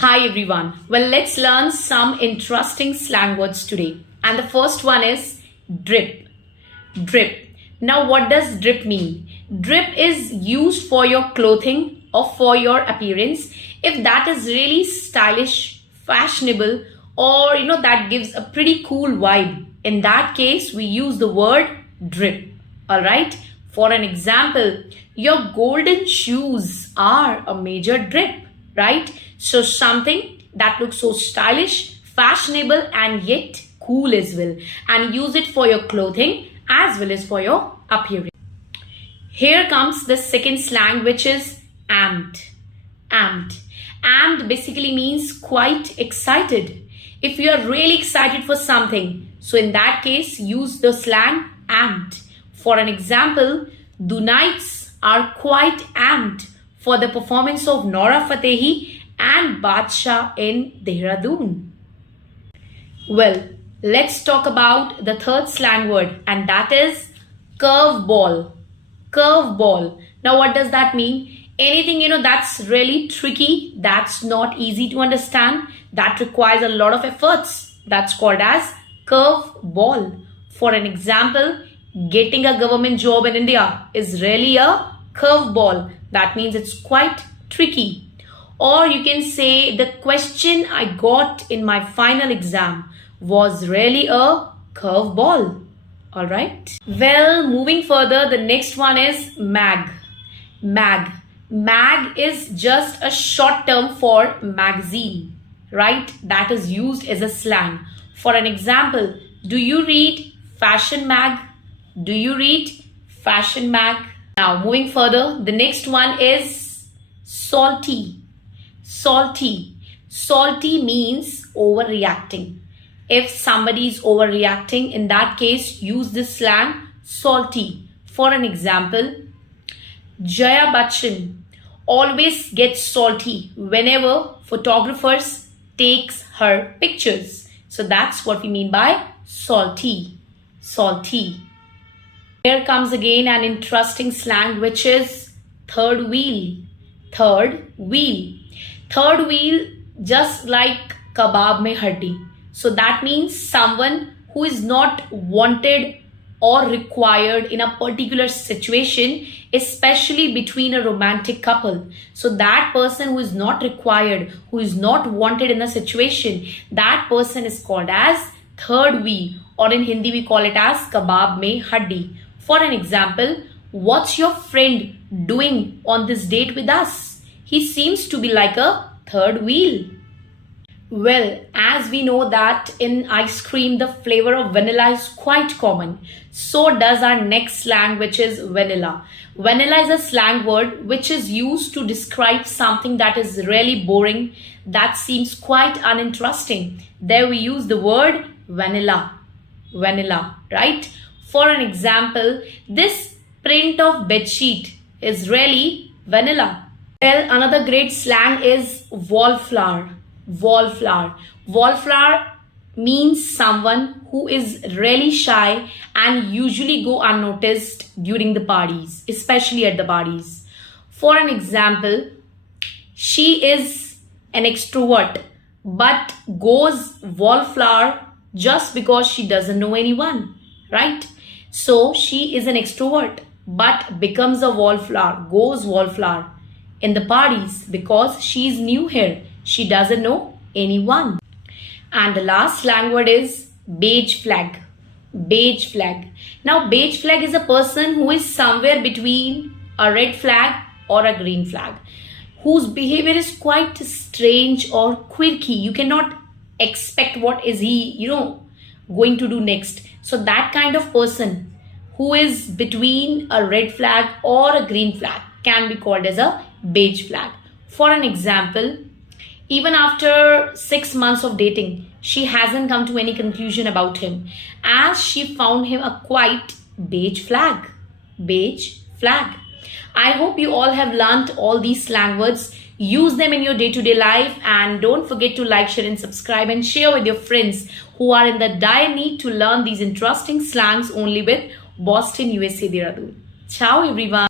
Hi everyone. Well, let's learn some interesting slang words today. And the first one is drip. Drip. Now, what does drip mean? Drip is used for your clothing or for your appearance. If that is really stylish, fashionable, or that gives a pretty cool vibe. In that case, we use the word drip. All right. For an example, your golden shoes are a major drip, right? So something that looks so stylish, fashionable, and yet cool as well. And use it for your clothing as well as for your appearance. Here comes the second slang, which is amped. Amped. Amped basically means quite excited. If you are really excited for something, so in that case, use the slang amped. For an example, Dunaites are quite amped for the performance of Nora Fatehi and Badshah in Dehradun. Well, let's talk about the third slang word, and that is curveball. Curveball. Now, what does that mean? Anything, that's really tricky, that's not easy to understand, that requires a lot of efforts. That's called as curveball. For an example, getting a government job in India is really a curveball. That means it's quite tricky. Or you can say the question I got in my final exam was really a curveball. All right. Well, moving further, the next one is mag. Mag. Mag is just a short term for magazine, right? That is used as a slang. For an example, do you read fashion mag? Do you read fashion mag? Now, moving further, the next one is salty. Salty. Salty means overreacting. If somebody is overreacting, in that case, use this slang salty. For an example, Jaya Bachchan always gets salty whenever photographers takes her pictures. So that's what we mean by salty. Salty. Here comes again an interesting slang, which is third wheel. Third wheel. Third wheel, just like kebab mein haddi. So that means someone who is not wanted or required in a particular situation, especially between a romantic couple. So that person who is not required, who is not wanted in a situation, that person is called as third wheel, or in Hindi we call it as kebab mein haddi. For an example, what's your friend doing on this date with us? He seems to be like a third wheel. Well, as we know that in ice cream, the flavor of vanilla is quite common. So does our next slang, which is vanilla. Vanilla is a slang word which is used to describe something that is really boring, that seems quite uninteresting. There we use the word vanilla. Vanilla, right? For an example, this print of bedsheet is really vanilla. Well, another great slang is wallflower. Wallflower. Wallflower means someone who is really shy and usually go unnoticed during the parties, especially at the parties. For an example, she is an extrovert but goes wallflower just because she doesn't know anyone, right? So she is an extrovert but becomes a wallflower, goes wallflower in the parties because she is new here. She doesn't know anyone. And the last slang word is beige flag. Beige flag. Now, beige flag is a person who is somewhere between a red flag or a green flag, whose behavior is quite strange or quirky. You cannot expect what is he, going to do next. So that kind of person who is between a red flag or a green flag can be called as a beige flag. For an example, even after 6 months of dating, she hasn't come to any conclusion about him, as she found him a quite beige flag. Beige flag. I hope you all have learnt all these slang words. Use them in your day-to-day life, and don't forget to like, share and subscribe and share with your friends who are in the dire need to learn these interesting slangs only with Boston, USA, Dehradun. Ciao everyone.